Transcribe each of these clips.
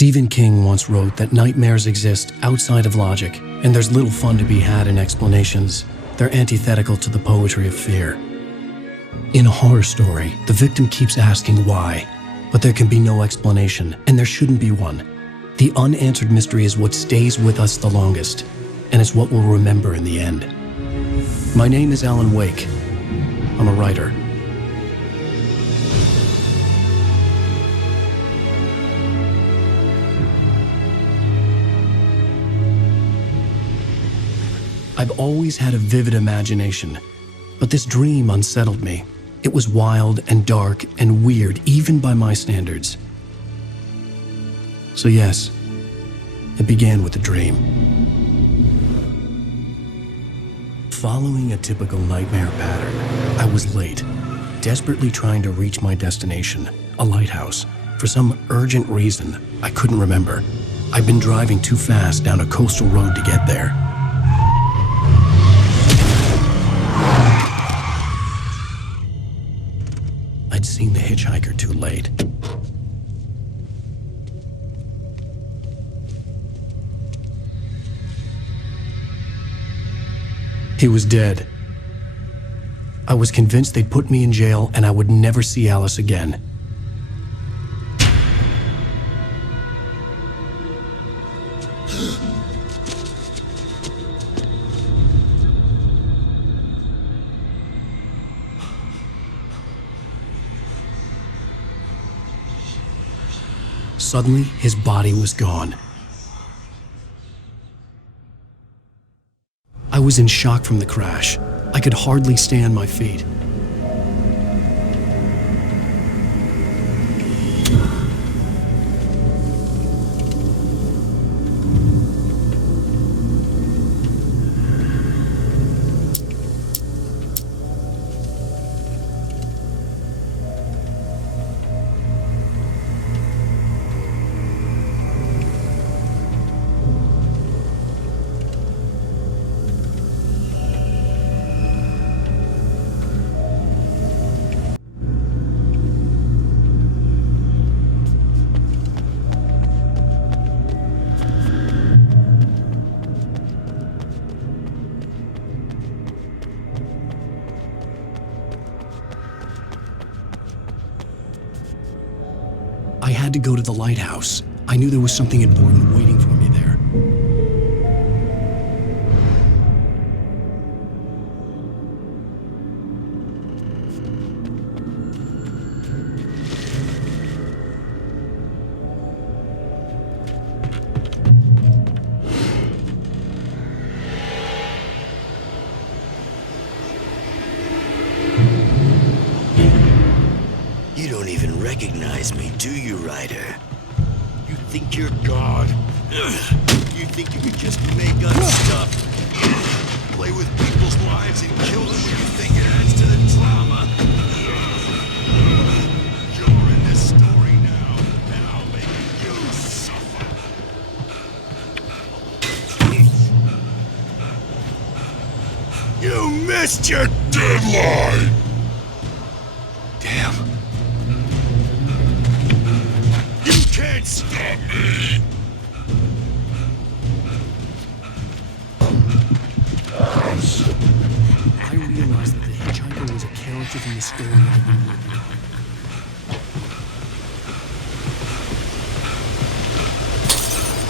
Stephen King once wrote that nightmares exist outside of logic, and there's little fun to be had in explanations. They're antithetical to the poetry of fear. In a horror story, the victim keeps asking why, but there can be no explanation, and there shouldn't be one. The unanswered mystery is what stays with us the longest, and it's what we'll remember in the end. My name is Alan Wake. I'm a writer. I've always had a vivid imagination, but this dream unsettled me. It was wild and dark and weird, even by my standards. So yes, it began with a dream. Following a typical nightmare pattern, I was late, desperately trying to reach my destination, a lighthouse. For some urgent reason, I couldn't remember. I'd been driving too fast down a coastal road to get there. I'd seen the hitchhiker too late. He was dead. I was convinced they'd put me in jail and I would never see Alice again. Suddenly, his body was gone. I was in shock from the crash. I could hardly stay on my feet. I had to go to the lighthouse. I knew there was something important waiting for me there. You don't even recognize me, do you, Ryder? You think you're God? You think you can just make up stuff? Play with people's lives and kill them when you think it adds to the drama? You're in this story now, and I'll make you suffer. You missed your deadline! Damn. You can't stop me! I realized that the hitchhiker was a character from the story I'd been reading.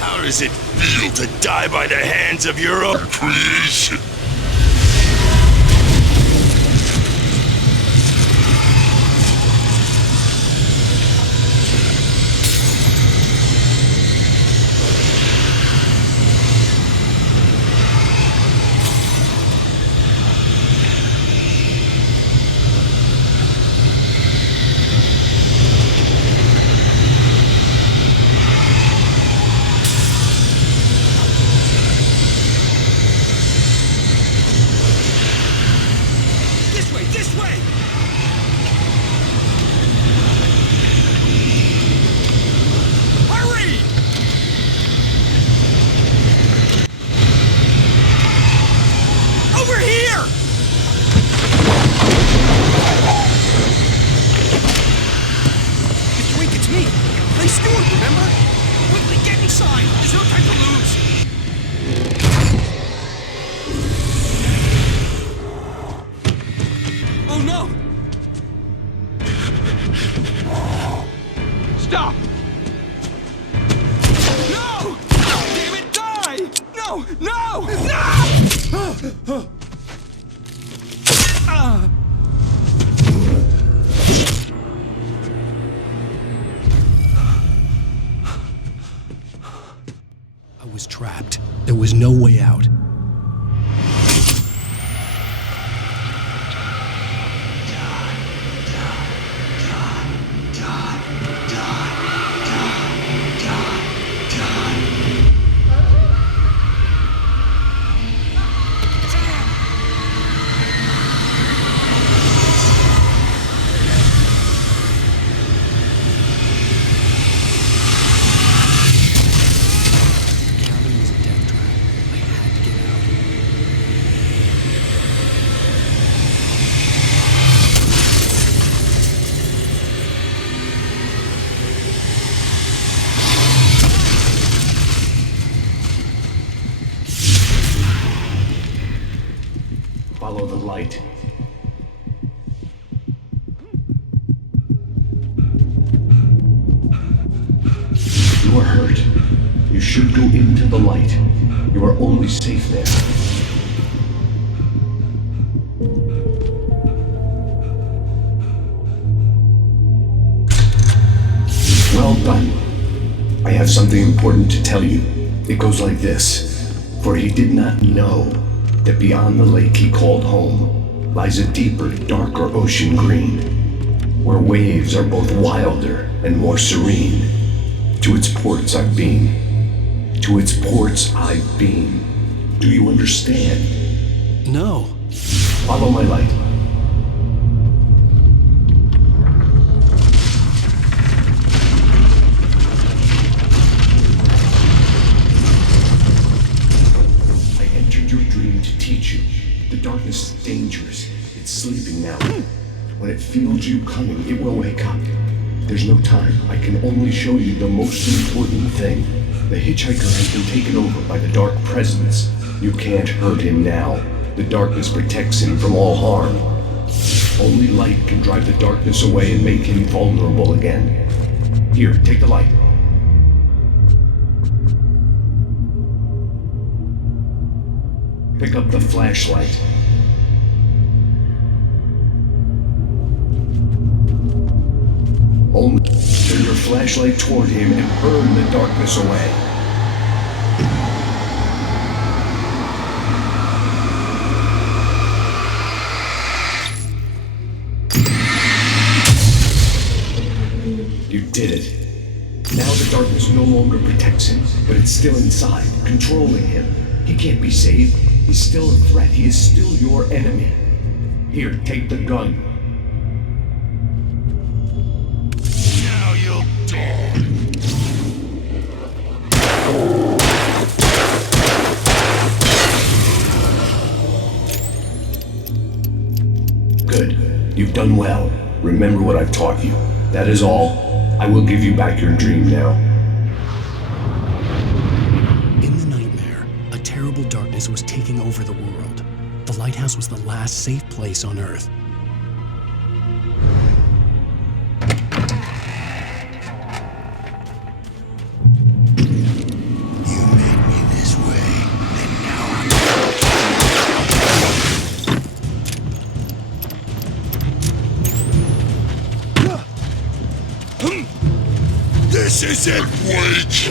How does it feel to die by the hands of your own creation? Quickly, get inside! There's no time to lose! Oh no! Stop! No! Damn it, die! No! No! No! I was trapped. There was no way out. Follow the light. You are hurt. You should go into the light. You are only safe there. Well done. I have something important to tell you. It goes like this. For he did not know that beyond the lake he called home lies a deeper, darker ocean green, where waves are both wilder and more serene. To its ports I've been. To its ports I've been. Do you understand? No. Follow my light. I entered your dream to teach you. The darkness is dangerous. It's sleeping now. When it feels you coming, it will wake up. There's no time. I can only show you the most important thing. The hitchhiker has been taken over by the dark presence. You can't hurt him now. The darkness protects him from all harm. Only light can drive the darkness away and make him vulnerable again. Here, take the light. Pick up the flashlight. Only turn your flashlight toward him and burn the darkness away. You did it. Now the darkness no longer protects him, but it's still inside, controlling him. He can't be saved. He's still a threat. He is still your enemy. Here, take the gun. Now you'll die. Good. You've done well. Remember what I've taught you. That is all. I will give you back your dream now. In the nightmare, a terrible darkness was taking over the world. The lighthouse was the last safe place on Earth. You made me this way, and now I'm... This isn't wait!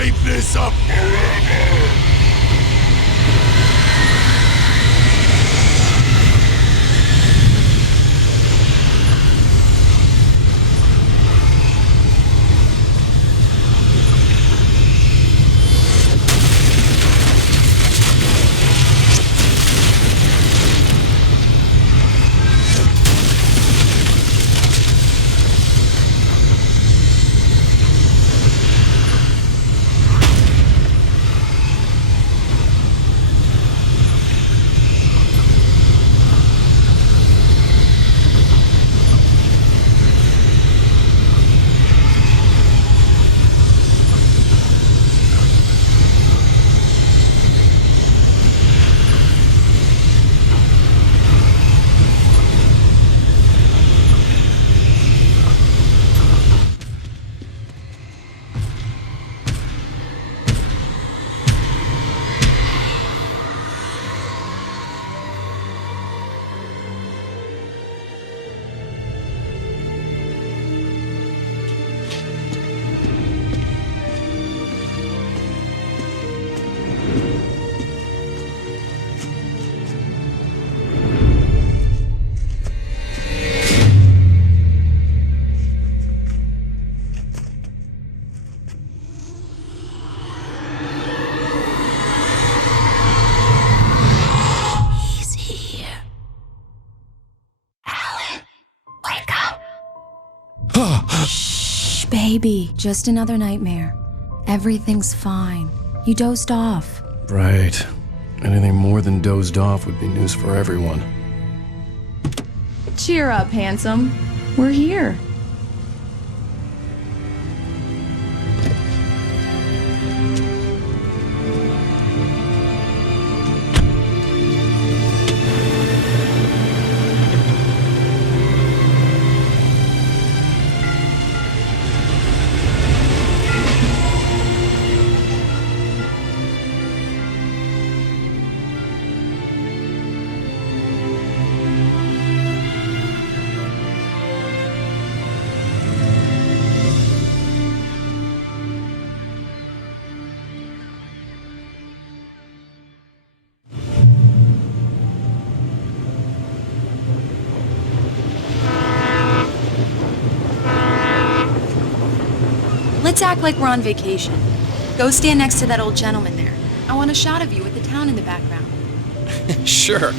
keep this up forever! Baby, just another nightmare. Everything's fine. You dozed off. Right. Anything more than dozed off would be news for everyone. Cheer up, handsome. We're here. Let's act like we're on vacation. Go stand next to that old gentleman there. I want a shot of you with the town in the background. Sure.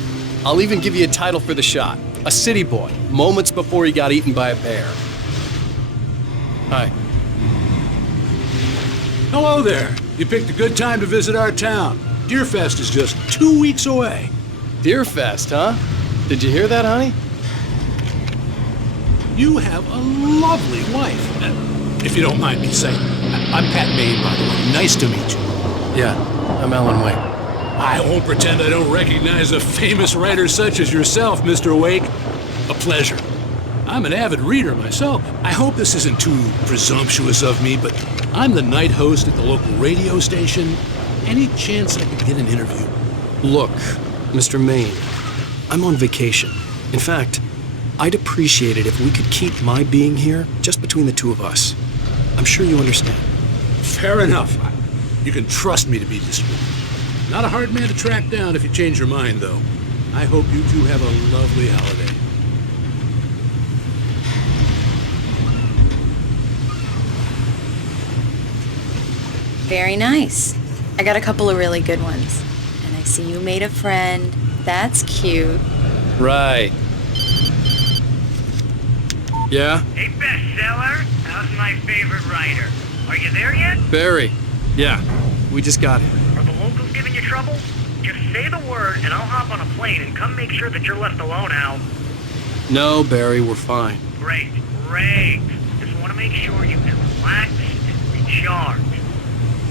I'll even give you a title for the shot. A city boy, moments before he got eaten by a bear. Hi. Hello there. You picked a good time to visit our town. Deerfest is just 2 weeks away. Deerfest, huh? Did you hear that, honey? You have a lovely wife. If you don't mind me saying. I'm Pat Maine, by the way. Nice to meet you. Yeah, I'm Alan Wake. I won't pretend I don't recognize a famous writer such as yourself, Mr. Wake. A pleasure. I'm an avid reader myself. I hope this isn't too presumptuous of me, but I'm the night host at the local radio station. Any chance I could get an interview? Look, Mr. Maine, I'm on vacation. In fact, I'd appreciate it if we could keep my being here just between the two of us. I'm sure you understand. Fair enough. You can trust me to be discreet. Not a hard man to track down if you change your mind, though. I hope you two have a lovely holiday. Very nice. I got a couple of really good ones. And I see you made a friend. That's cute. Right. Yeah? Hey, bestseller, how's my favorite writer? Are you there yet? Barry. Yeah, we just got here. Are the locals giving you trouble? Just say the word and I'll hop on a plane and come make sure that you're left alone, Al. No, Barry, we're fine. Great. Just want to make sure you can relax and recharge.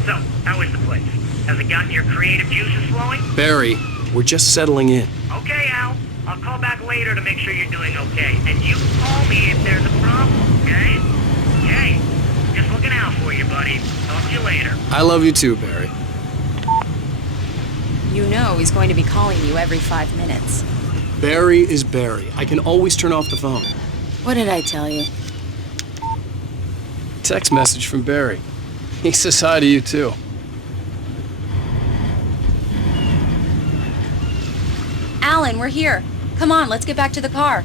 So, how is the place? Has it gotten your creative juices flowing? Barry, we're just settling in. Okay, Al. I'll call back later to make sure you're doing okay. And you call me if there's a problem, okay? Okay. Just looking out for you, buddy. Talk to you later. I love you too, Barry. You know he's going to be calling you every 5 minutes. Barry is Barry. I can always turn off the phone. What did I tell you? Text message from Barry. He says hi to you, too. Alan, we're here. Come on, let's get back to the car.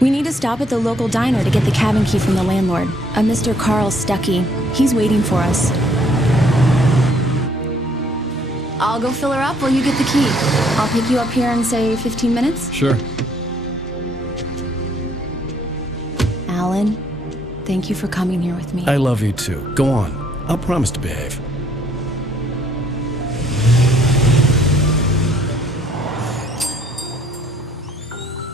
We need to stop at the local diner to get the cabin key from the landlord, a Mr. Carl Stuckey. He's waiting for us. I'll go fill her up while you get the key. I'll pick you up here in, say, 15 minutes? Sure. Alan, thank you for coming here with me. I love you, too. Go on. I'll promise to behave.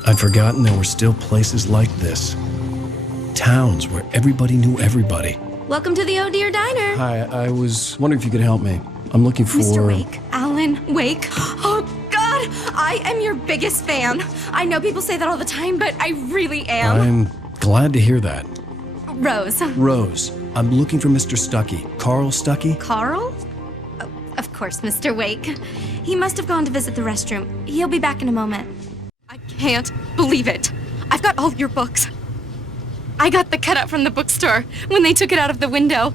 I'd forgotten there were still places like this. Towns where everybody knew everybody. Welcome to the Oh Dear Diner. Hi, I was wondering if you could help me. I'm looking for... Mr. Wake. Alan Wake. Oh, God! I am your biggest fan. I know people say that all the time, but I really am. I'm glad to hear that. Rose. Rose, I'm looking for Mr. Stuckey. Carl Stuckey? Carl? Oh, of course, Mr. Wake. He must have gone to visit the restroom. He'll be back in a moment. I can't believe it. I've got all your books. I got the cutout from the bookstore when they took it out of the window.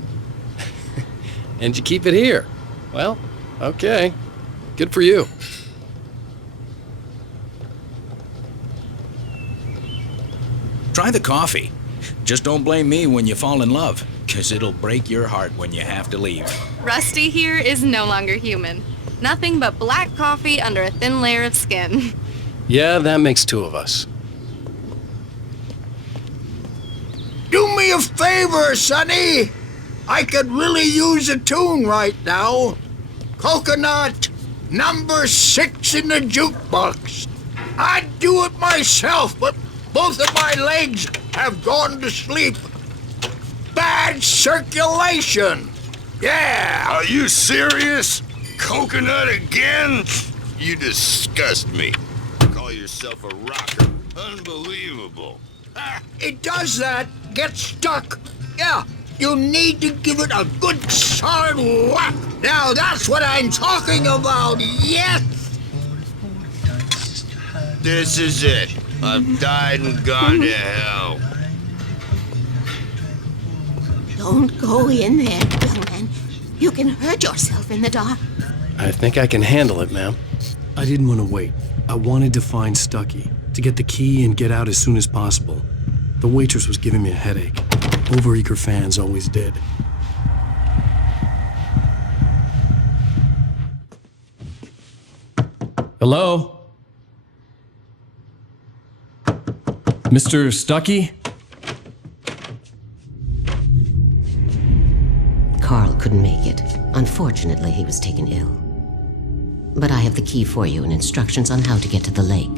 And you keep it here. Well, okay. Good for you. Try the coffee. Just don't blame me when you fall in love, 'cause it'll break your heart when you have to leave. Rusty here is no longer human. Nothing but black coffee under a thin layer of skin. Yeah, that makes two of us. Do me a favor, Sonny. I could really use a tune right now. Coconut, number 6 in the jukebox. I'd do it myself, but both of my legs have gone to sleep. Bad circulation. Yeah. Are you serious? Coconut again? You disgust me. Call yourself a rocker. Unbelievable. It does that. Get stuck. Yeah, you need to give it a good solid whack. Now that's what I'm talking about. Yes. This is it. I've died and gone to hell. Don't go in there, young man. You can hurt yourself in the dark. I think I can handle it, ma'am. I didn't want to wait. I wanted to find Stuckey, to get the key and get out as soon as possible. The waitress was giving me a headache. Overeager fans always did. Hello? Mr. Stuckey? Carl couldn't make it. Unfortunately, he was taken ill. But I have the key for you and instructions on how to get to the lake.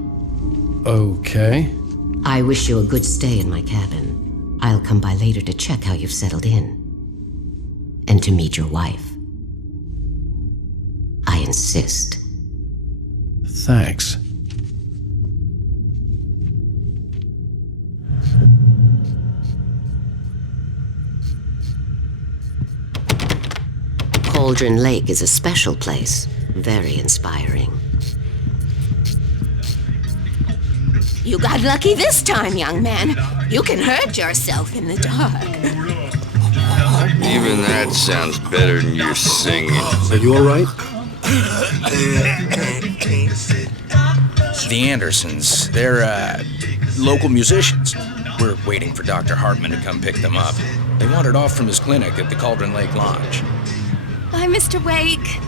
Okay. I wish you a good stay in my cabin. I'll come by later to check how you've settled in. And to meet your wife. I insist. Thanks. Cauldron Lake is a special place. Very inspiring. You got lucky this time, young man. You can hurt yourself in the dark. Even that sounds better than your singing. Are you all right? The Andersons, they're, local musicians. We're waiting for Dr. Hartman to come pick them up. They wandered off from his clinic at the Cauldron Lake Lodge. Bye, Mr. Wake.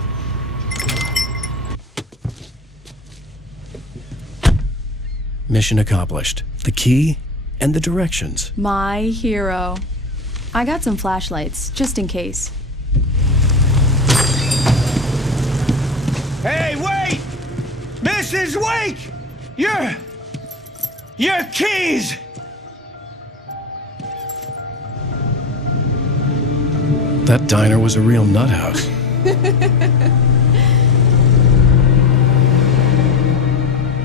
Mission accomplished. The key and the directions. My hero. I got some flashlights, just in case. Hey, wait! Mrs. Wake! Your keys! That diner was a real nut house.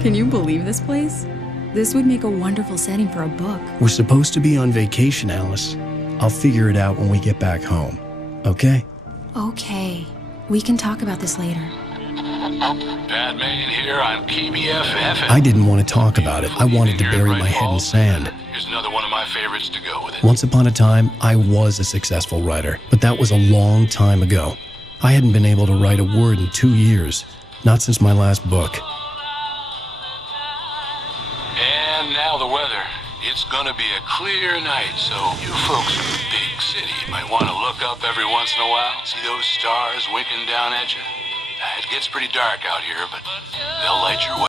Can you believe this place? This would make a wonderful setting for a book. We're supposed to be on vacation, Alice. I'll figure it out when we get back home. Okay? Okay. We can talk about this later. Pat Main here on KBFF. I didn't want to talk about it. I wanted to bury my head in sand. Here's another one of my favorites to go with it. Once upon a time, I was a successful writer, but that was a long time ago. I hadn't been able to write a word in 2 years, not since my last book. And now the weather. It's gonna be a clear night, so you folks in the big city might want to look up every once in a while, see those stars winking down at you. It gets pretty dark out here, but they'll light your way.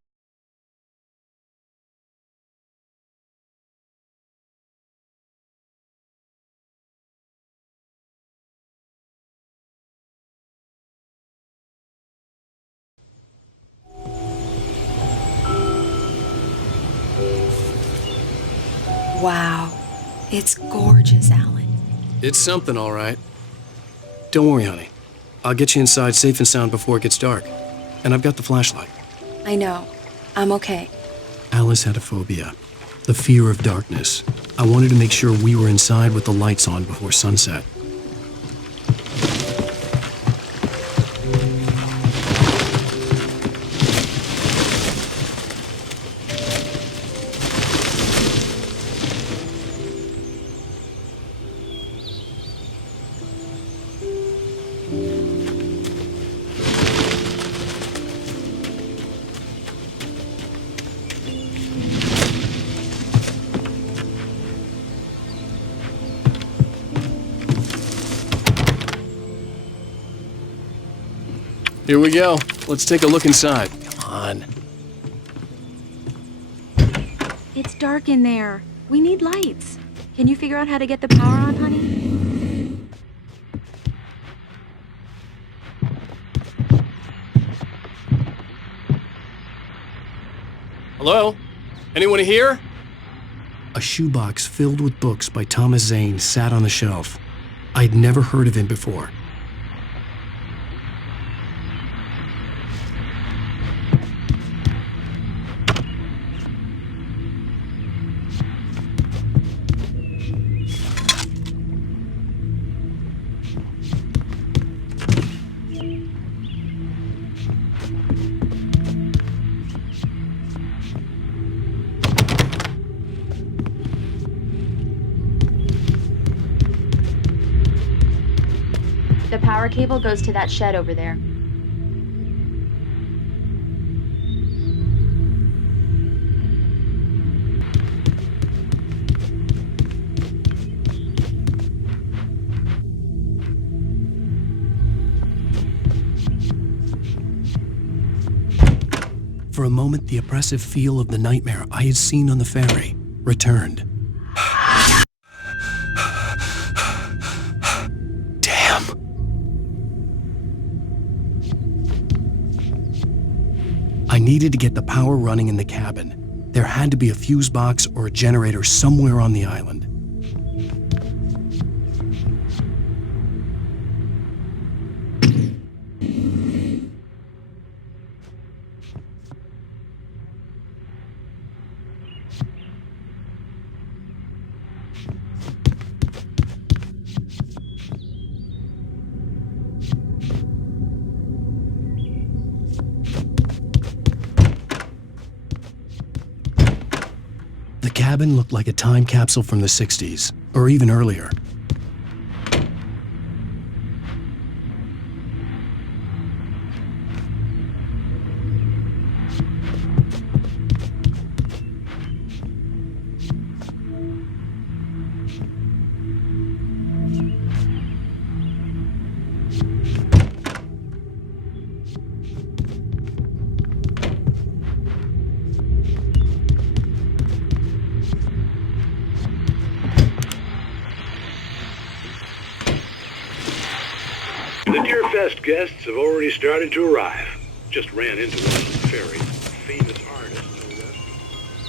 Wow. It's gorgeous, Alan. It's something, all right. Don't worry, honey. I'll get you inside safe and sound before it gets dark. And I've got the flashlight. I know. I'm okay. Alice had a phobia, the fear of darkness. I wanted to make sure we were inside with the lights on before sunset. Here we go. Let's take a look inside. Come on. It's dark in there. We need lights. Can you figure out how to get the power on, honey? Hello? Anyone here? A shoebox filled with books by Thomas Zane sat on the shelf. I'd never heard of him before. The power cable goes to that shed over there. For a moment, the oppressive feel of the nightmare I had seen on the ferry returned. I needed to get the power running in the cabin. There had to be a fuse box or a generator somewhere on the island. The cabin looked like a time capsule from the 60s, or even earlier. The Deerfest guests have already started to arrive. Just ran into one on the ferry. Famous artist, no less.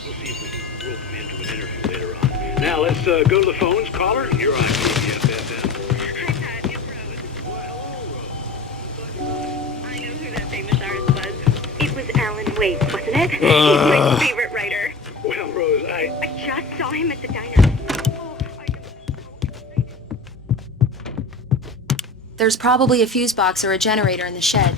We'll see if we can rope him into an interview later on. Now let's go to the phones. Caller, you're on KBFF. Hi, Pat. It's Rose. Well, hello, Rose. I know who that famous artist was. It was Alan Wake, wasn't it? He's my favorite writer. Well, Rose, I just saw him at the diner. There's probably a fuse box or a generator in the shed.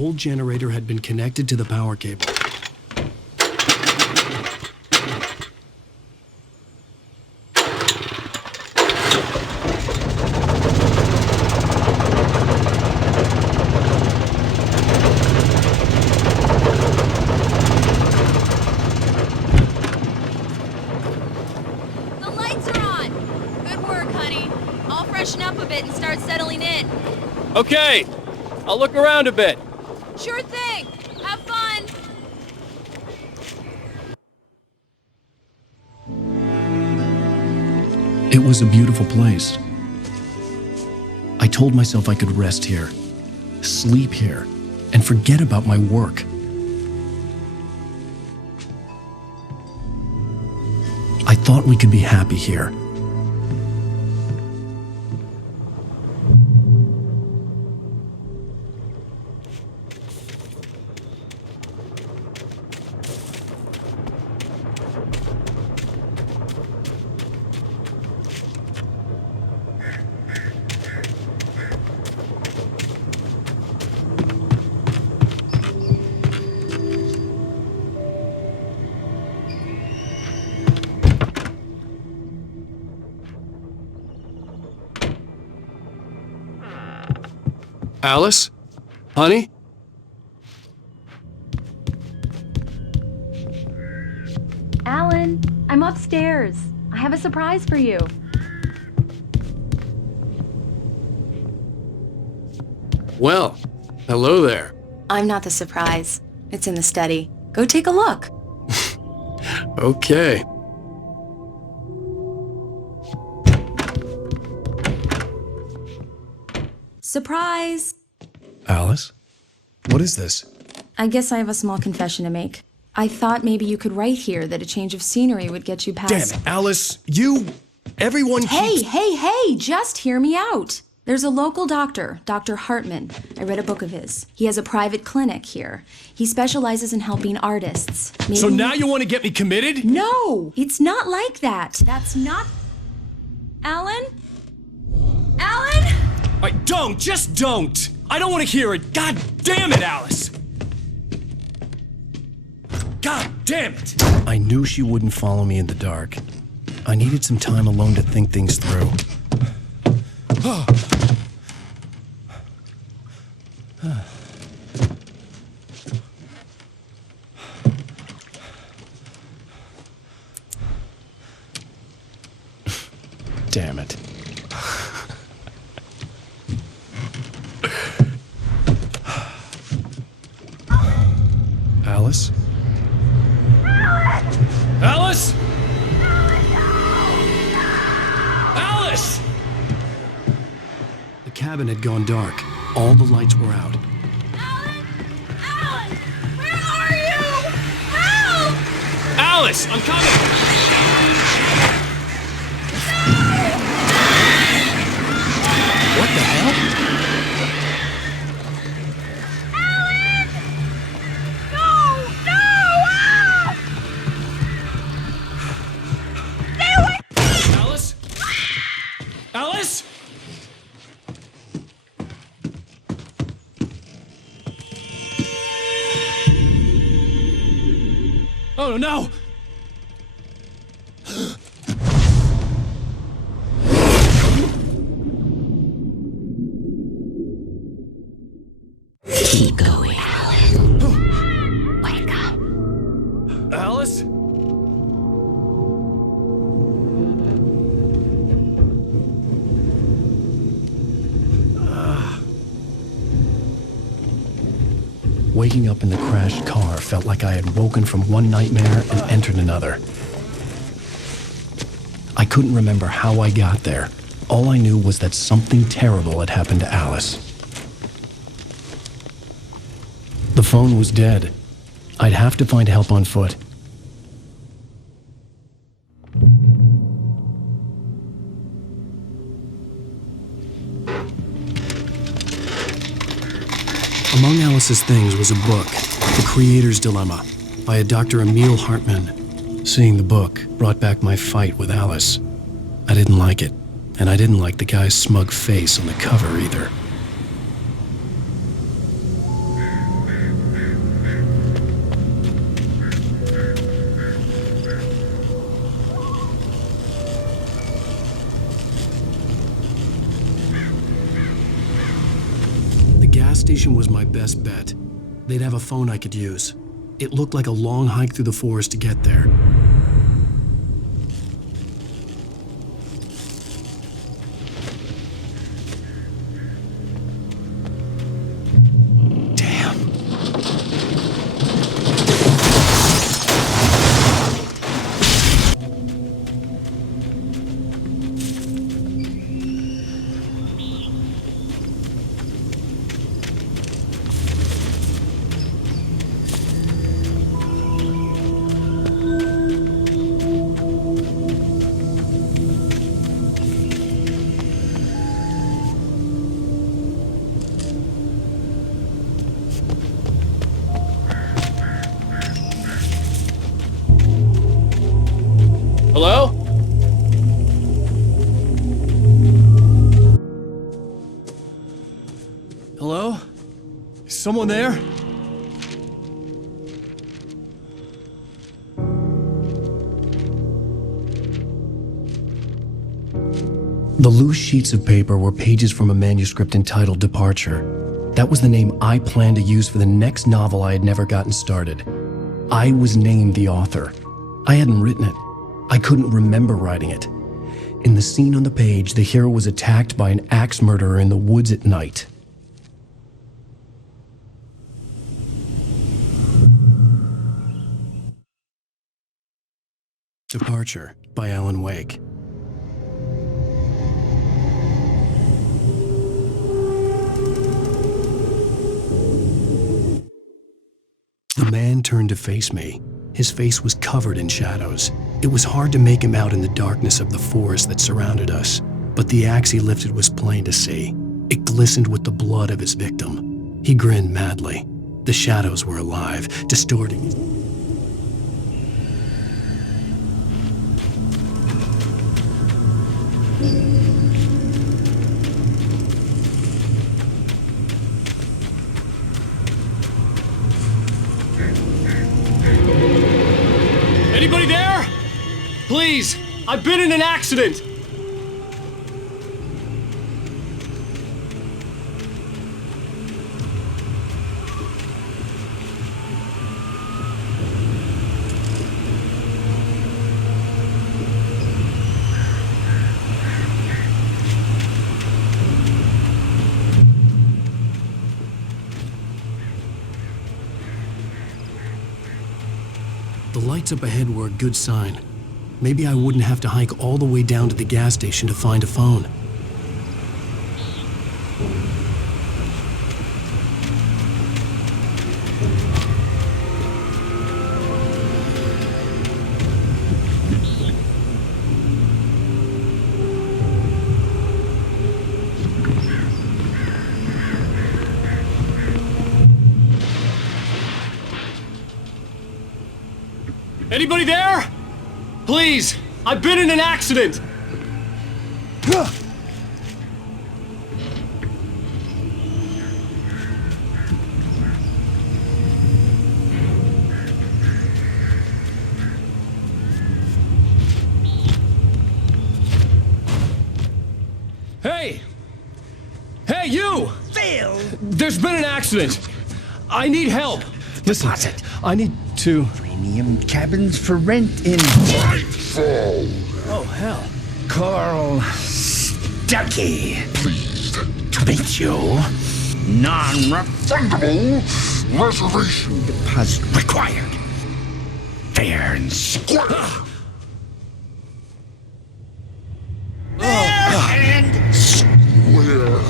old generator had been connected to the power cable. The lights are on! Good work, honey. I'll freshen up a bit and start settling in. Okay, I'll look around a bit. Sure thing! Have fun! It was a beautiful place. I told myself I could rest here, sleep here, and forget about my work. I thought we could be happy here. Alice? Honey? Alan, I'm upstairs. I have a surprise for you. Well, hello there. I'm not the surprise. It's in the study. Go take a look. Okay. Surprise! Alice? What is this? I guess I have a small confession to make. I thought maybe you could write here that a change of scenery would get you past... Damn it, Alice! Everyone keeps... Hey, just hear me out. There's a local doctor, Dr. Hartman. I read a book of his. He has a private clinic here. He specializes in helping artists. Maybe... So now you want to get me committed? No, it's not like that. That's not... Alan? Alan? Just don't! I don't want to hear it! God damn it, Alice! God damn it! I knew she wouldn't follow me in the dark. I needed some time alone to think things through. Damn it. Alice? Alice? Alice! The cabin had gone dark. All the lights were out. Alan! Where are you? Help! Alice, I'm coming! What the hell? Alice? Oh no! Keep going, Alan. Wake up. Alice? Waking up in the crashed car felt like I had woken from one nightmare and entered another. I couldn't remember how I got there. All I knew was that something terrible had happened to Alice. The phone was dead. I'd have to find help on foot. Among Alice's things was a book, The Creator's Dilemma, by a Dr. Emil Hartman. Seeing the book brought back my fight with Alice. I didn't like it, and I didn't like the guy's smug face on the cover either. station was my best bet. They'd have a phone I could use. It looked like a long hike through the forest to get there. Hello? Hello? Is someone there? The loose sheets of paper were pages from a manuscript entitled Departure. That was the name I planned to use for the next novel I had never gotten started. I was named the author. I hadn't written it. I couldn't remember writing it. In the scene on the page, the hero was attacked by an axe murderer in the woods at night. Departure by Alan Wake. The man turned to face me. His face was covered in shadows. It was hard to make him out in the darkness of the forest that surrounded us, but the axe he lifted was plain to see. It glistened with the blood of his victim. He grinned madly. The shadows were alive, distorting his... Anybody there? Please, I've been in an accident. The lights up ahead were a good sign. Maybe I wouldn't have to hike all the way down to the gas station to find a phone. Anybody there? Please, I've been in an accident. Hey! Hey, you! Phil! There's been an accident. I need help. Listen, I need to... Premium cabins for rent in Nightfall. Oh, hell. Carl Stuckey. Pleased to meet you. Non-refundable reservation deposit required. Fair and square. Fair and square.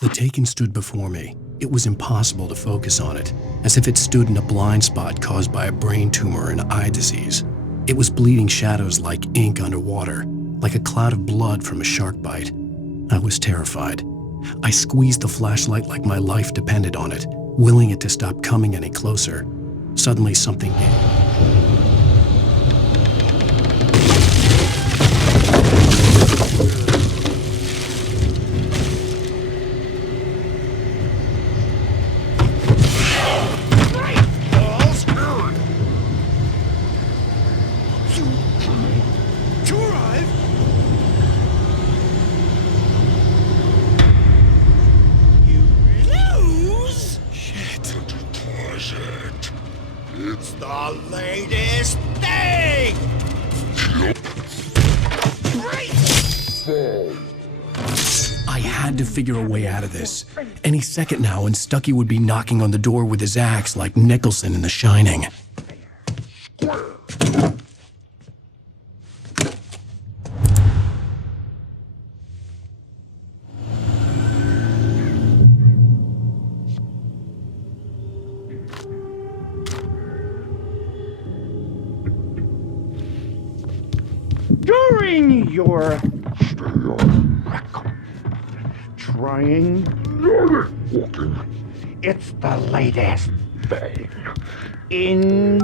The Taken stood before me. It was impossible to focus on it, as if it stood in a blind spot caused by a brain tumor and eye disease. It was bleeding shadows like ink underwater, like a cloud of blood from a shark bite. I was terrified. I squeezed the flashlight like my life depended on it, willing it to stop coming any closer. Suddenly something gave. It's the latest thing! I had to figure a way out of this. Any second now, and Stucky would be knocking on the door with his axe like Nicholson in The Shining. During your trying, it's the latest thing in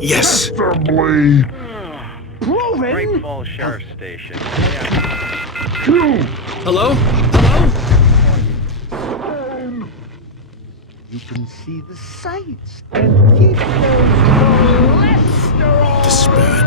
Yes! proven. Great Falls Sheriff Station. Hello? You can see the sights and keep those cholesterol. Despair.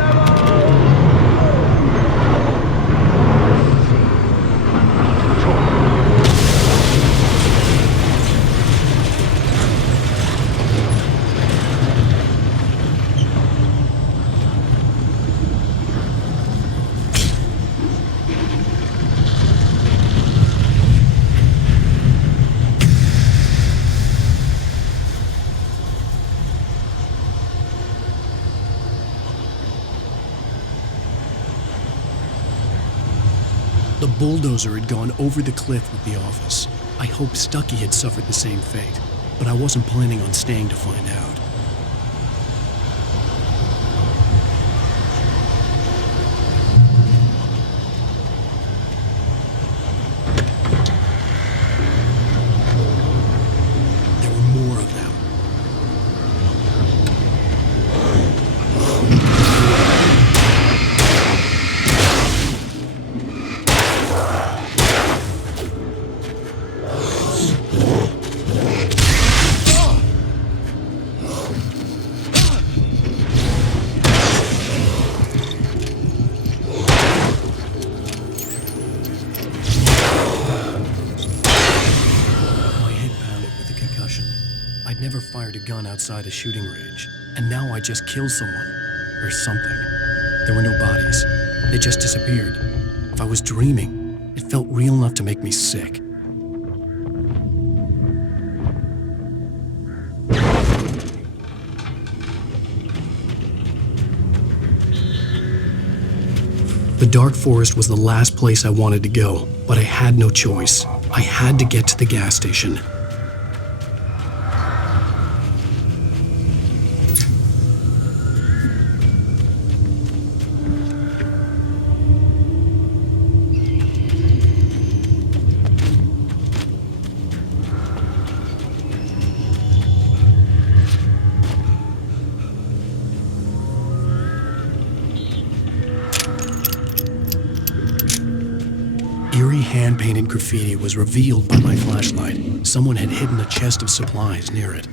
The bulldozer had gone over the cliff with the office. I hoped Stucky had suffered the same fate, but I wasn't planning on staying to find out. There were more of them. I'd never fired a gun outside a shooting range, and now I just killed someone. Or something. There were no bodies. They just disappeared. If I was dreaming, it felt real enough to make me sick. The dark forest was the last place I wanted to go, but I had no choice. I had to get to the gas station. Eerie hand-painted graffiti was revealed by my flashlight. Someone had hidden a chest of supplies near it.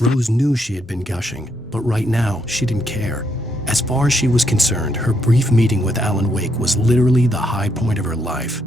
Rose knew she had been gushing, but right now she didn't care. As far as she was concerned, her brief meeting with Alan Wake was literally the high point of her life.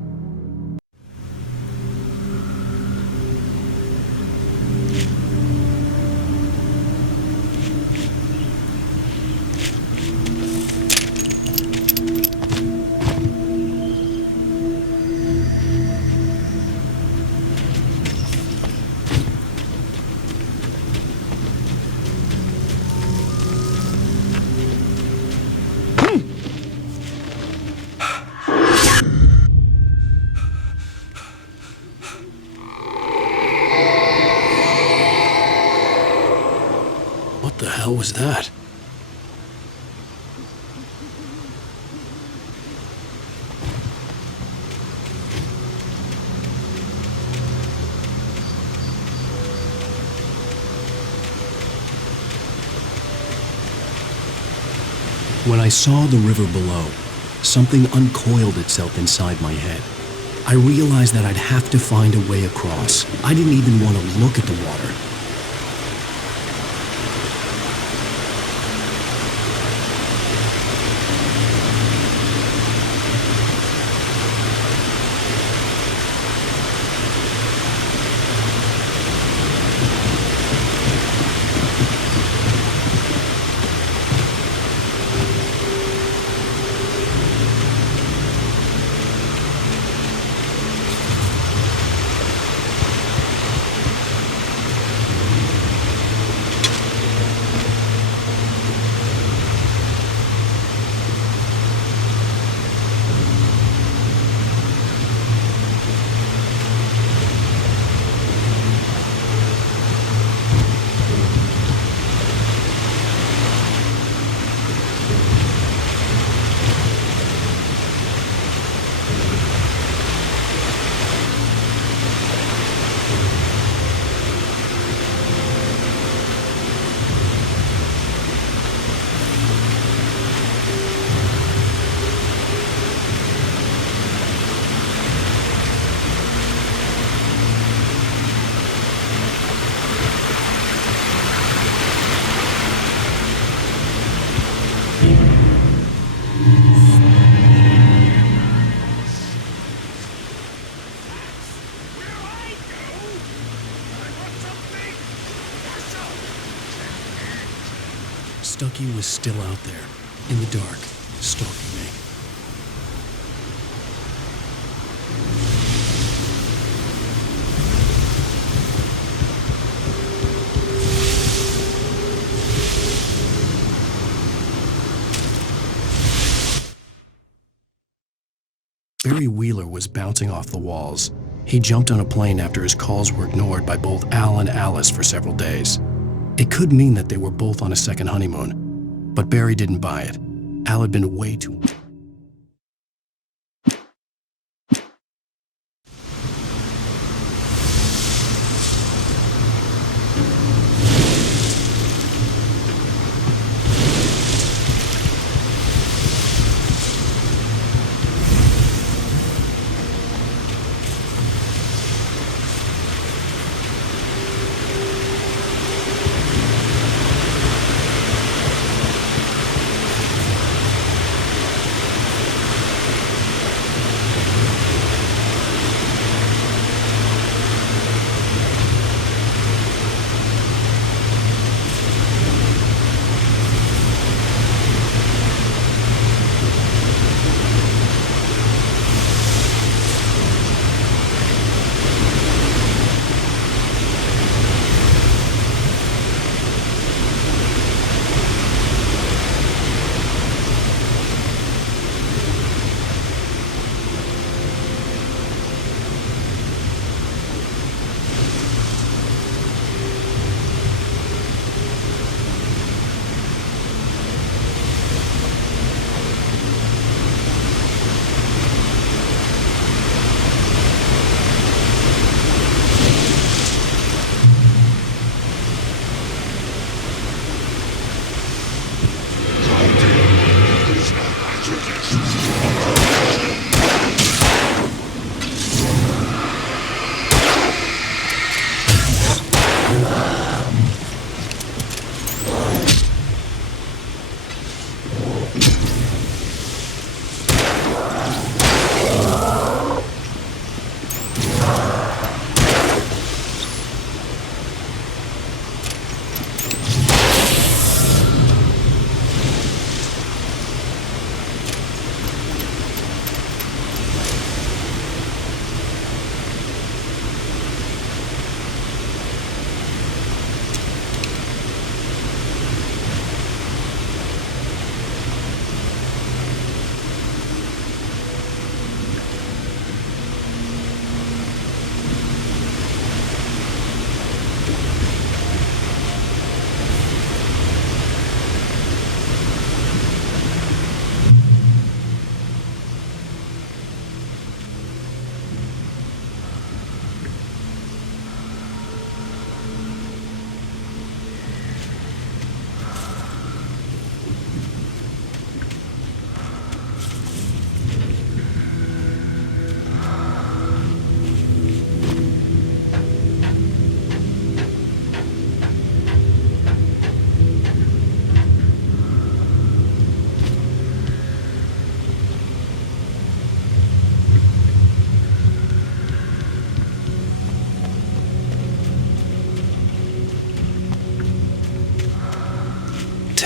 What the hell was that? When I saw the river below, something uncoiled itself inside my head. I realized that I'd have to find a way across. I didn't even want to look at the water. Stucky was still out there, in the dark, stalking me. Barry Wheeler was bouncing off the walls. He jumped on a plane after his calls were ignored by both Al and Alice for several days. It could mean that they were both on a second honeymoon, but Barry didn't buy it. Al had been way too...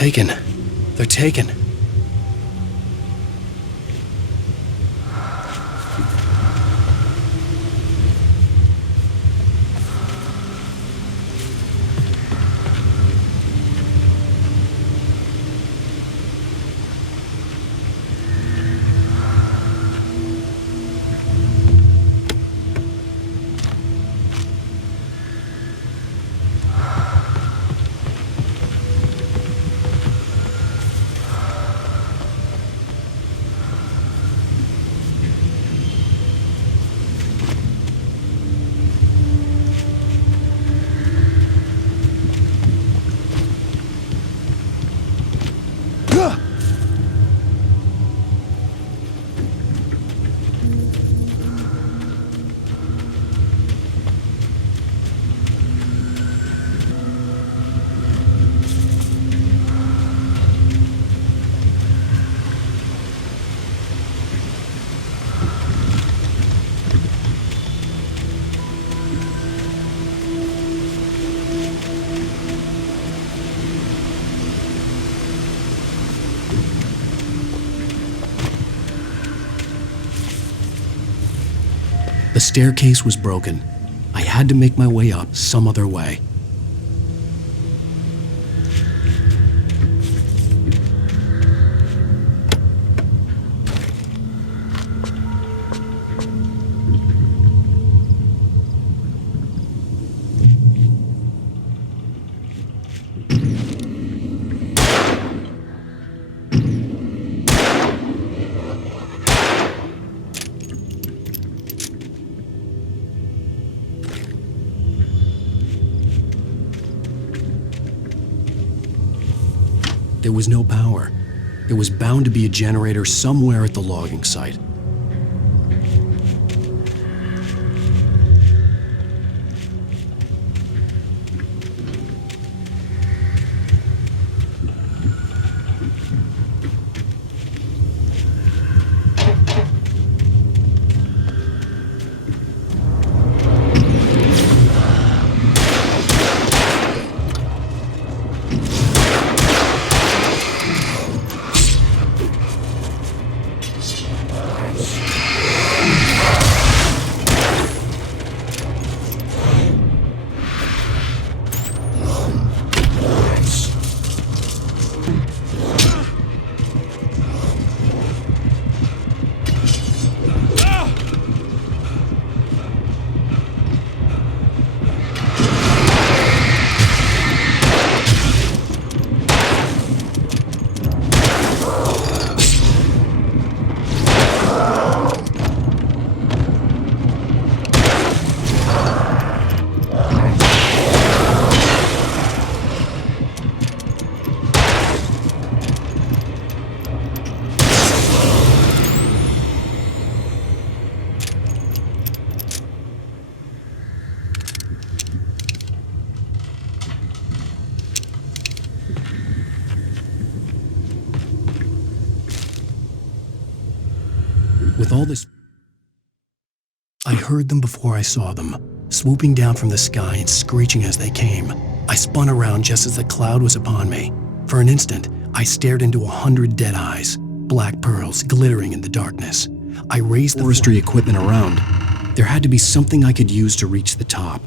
taken. They're taken. The staircase was broken. I had to make my way up some other way. There was no power. There was bound to be a generator somewhere at the logging site. With all this, I heard them before I saw them, swooping down from the sky and screeching as they came. I spun around just as the cloud was upon me. For an instant, I stared into 100 dead eyes, black pearls glittering in the darkness. I raised the forestry equipment around. There had to be something I could use to reach the top.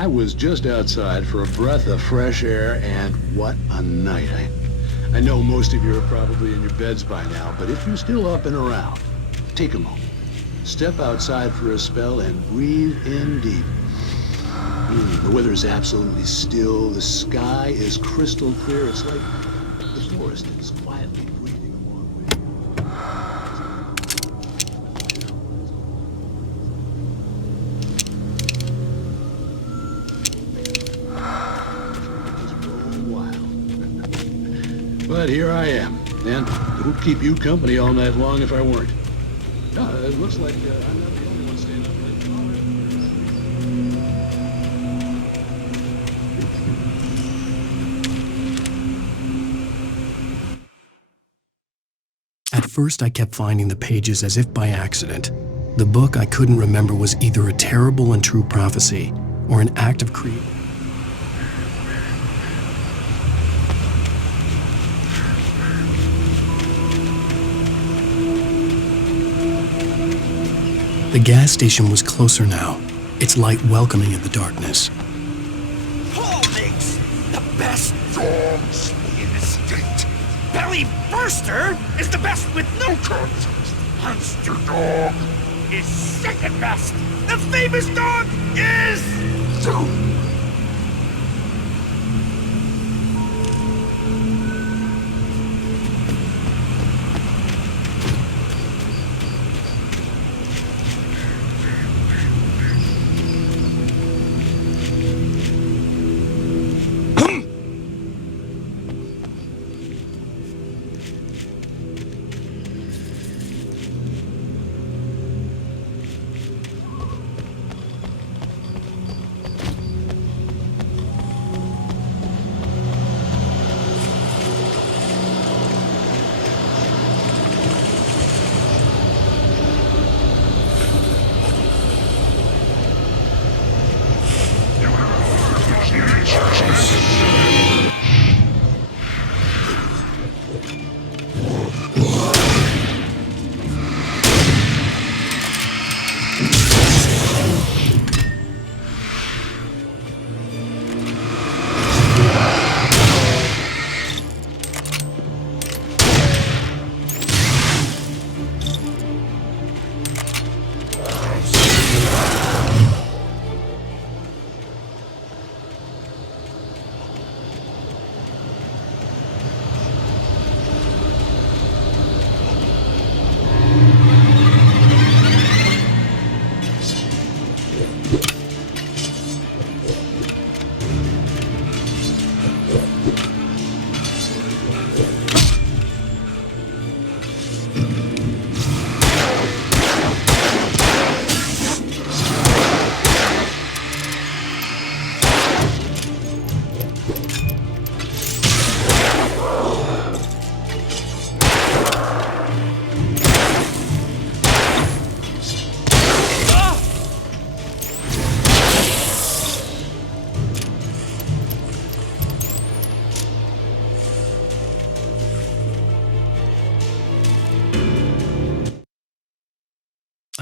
I was just outside for a breath of fresh air, and what a night. I know most of you are probably in your beds by now, but if you're still up and around, take a moment. Step outside for a spell and breathe in deep. The weather is absolutely still. The sky is crystal clear. It's like the forest is quietly breathing along with you. But here I am, and it would keep you company all night long if I weren't. It looks like I'm not the only one staying up late. At first, I kept finding the pages as if by accident. The book I couldn't remember was either a terrible and true prophecy or an act of creation. The gas station was closer now, its light welcoming in the darkness. Paul makes the best dogs in the state. Belly Burster is the best with no contest. Monster Dog is second best. The famous dog is...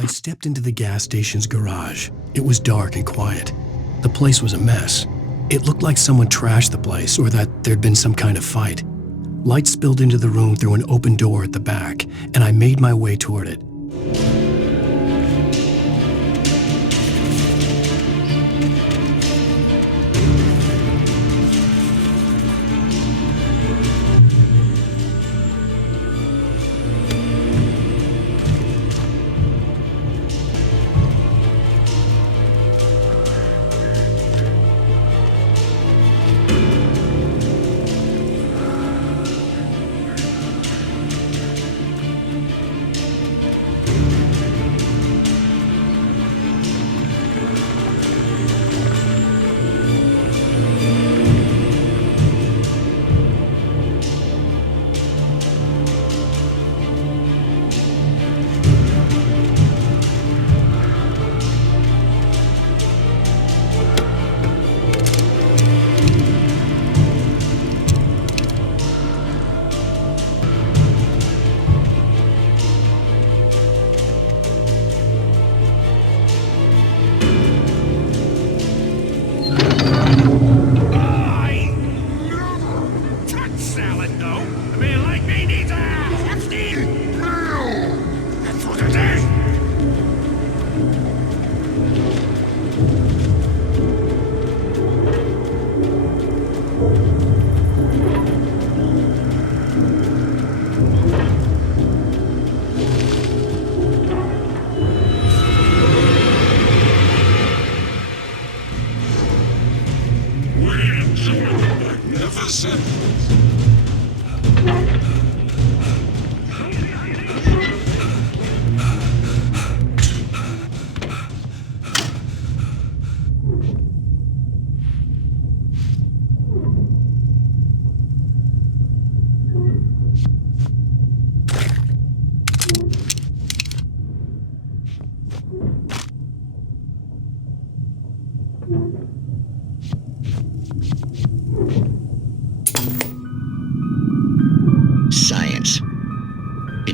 I stepped into the gas station's garage. It was dark and quiet. The place was a mess. It looked like someone trashed the place or that there'd been some kind of fight. Light spilled into the room through an open door at the back, and I made my way toward it.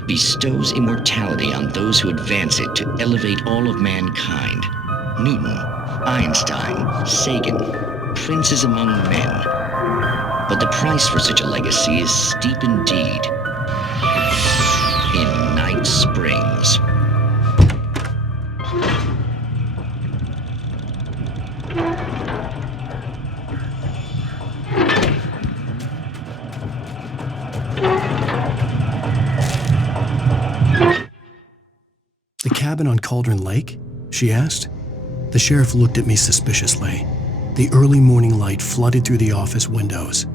It bestows immortality on those who advance it to elevate all of mankind. Newton, Einstein, Sagan, princes among men. But the price for such a legacy is steep indeed. In Night Springs. The cabin on Cauldron Lake? She asked. The sheriff looked at me suspiciously. The early morning light flooded through the office windows.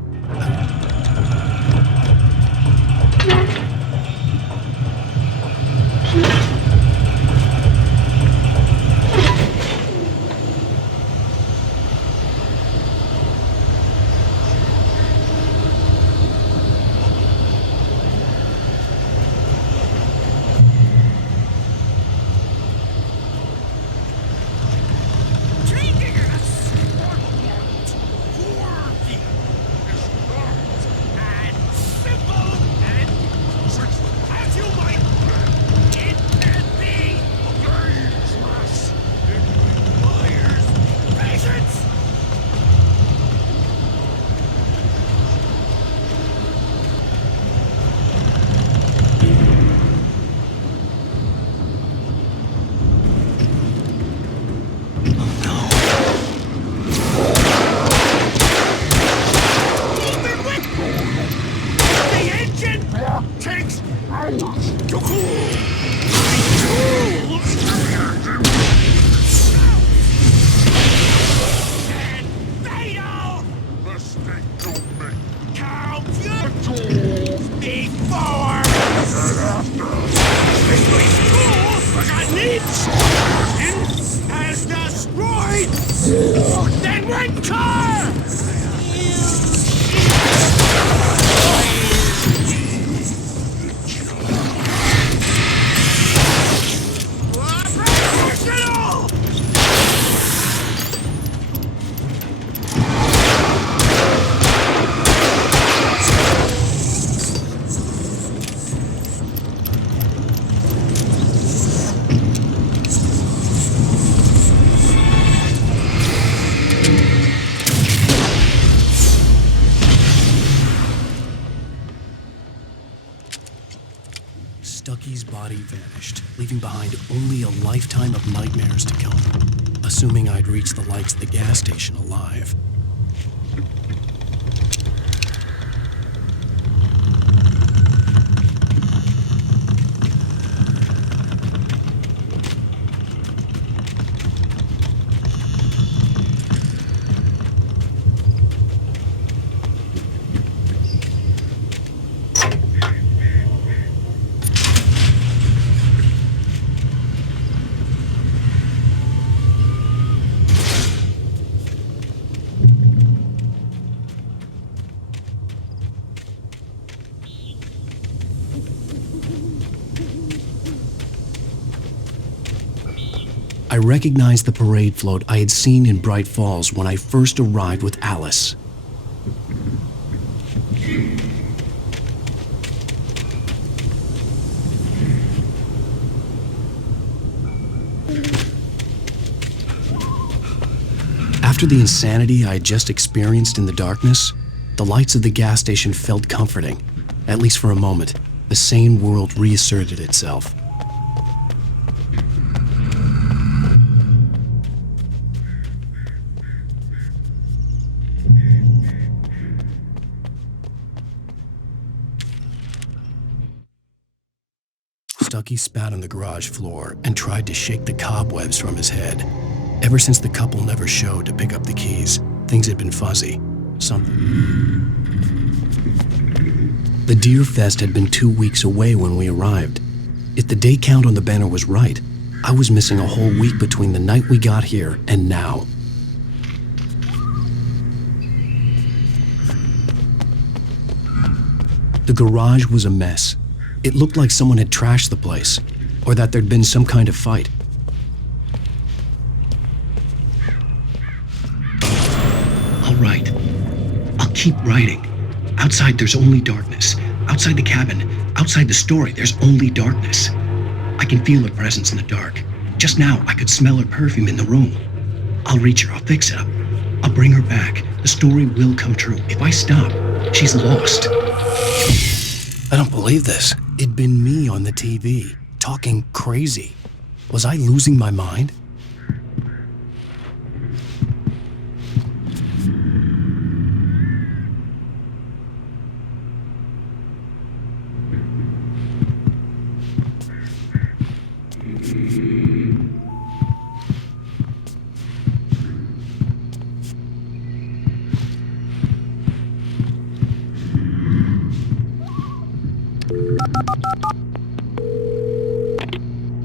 Stucky's body vanished, leaving behind only a lifetime of nightmares to come, assuming I'd reached the lights at the gas station alive. I recognized the parade float I had seen in Bright Falls when I first arrived with Alice. After the insanity I had just experienced in the darkness, the lights of the gas station felt comforting. At least for a moment, the sane world reasserted itself. Stucky spat on the garage floor and tried to shake the cobwebs from his head. Ever since the couple never showed to pick up the keys, things had been fuzzy. The Deer Fest had been 2 weeks away when we arrived. If the day count on the banner was right, I was missing a whole week between the night we got here and now. The garage was a mess. It looked like someone had trashed the place, or that there'd been some kind of fight. All right, I'll keep writing. Outside there's only darkness. Outside the cabin, Outside the story, there's only darkness. I can feel her presence in the dark. Just now, I could smell her perfume in the room. I'll reach her, I'll fix it up. I'll bring her back. The story will come true. If I stop, she's lost. I don't believe this. It'd been me on the TV, talking crazy. Was I losing my mind?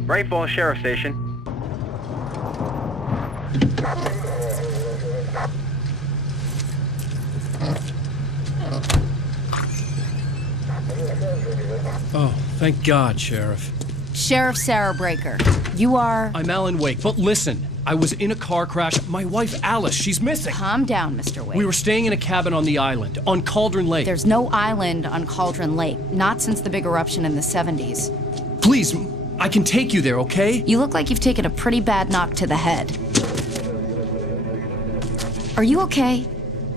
Great Falls Sheriff Station. Oh, thank God, Sheriff. Sheriff Sarah Breaker. You are... I'm Alan Wake, but listen, I was in a car crash. My wife, Alice, she's missing. Calm down, Mr. Wake. We were staying in a cabin on the island, on Cauldron Lake. There's no island on Cauldron Lake, not since the big eruption in the 70s. Please, I can take you there, okay? You look like you've taken a pretty bad knock to the head. Are you okay?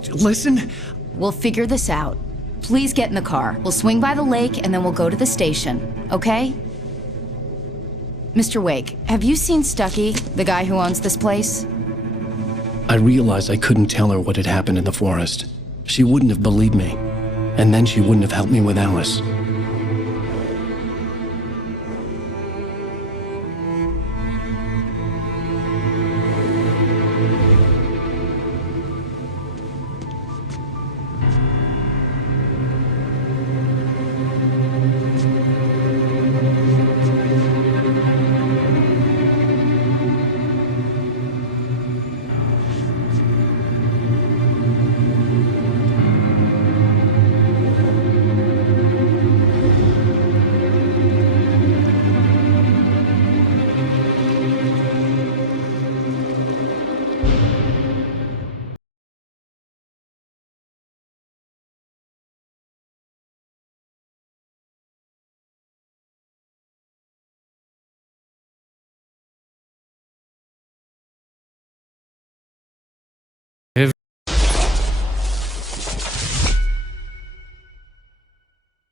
Listen. We'll figure this out. Please get in the car. We'll swing by the lake and then we'll go to the station, okay? Mr. Wake, have you seen Stucky, the guy who owns this place? I realized I couldn't tell her what had happened in the forest. She wouldn't have believed me. And then she wouldn't have helped me with Alice.